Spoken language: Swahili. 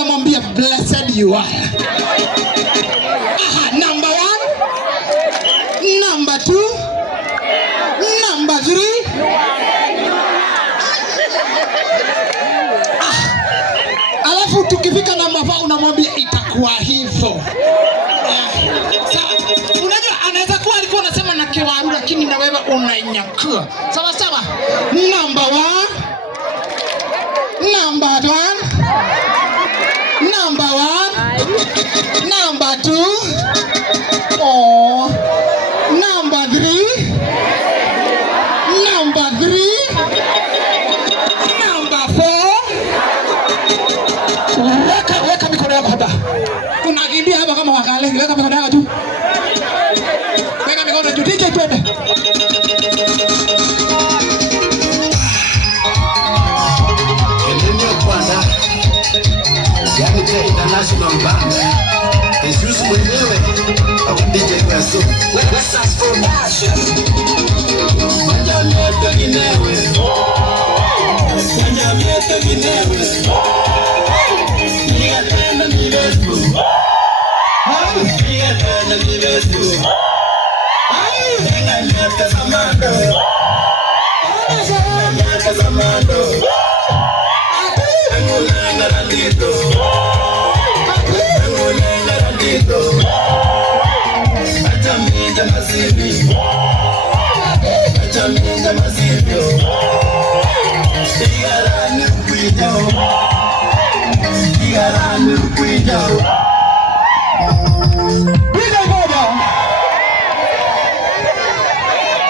unamwambia blessed you are. Aha, number 1, number 2, number 3. Alafu tukifika number 4 unamwambia itakuwa hivyo. Sawa. Unajua anaweza kuwa alikuwa anasema na kiwaru lakini na wewe unainyakua. Sawa sawa. Number 1, number 2, number 1, number 2, oh, number 3, number 3, number 4. Weka mikono yako hapa. Unakimbia hapa kama wakale. Weka mikono yako juu. Weka mikono juu. DJ twende. International band. Jesus mwenyewe au DJ Kwaso. Let's ask for passion. Manja mieto ginewe. Manja mieto ginewe. Niga tena nivestu. Niga tena nivestu. Niga mieto zamando. Niga mieto zamando. Angulanga randito. Atamida mazibi, atamida mazibi. Igarani ukwija, igarani ukwija. Bila goda.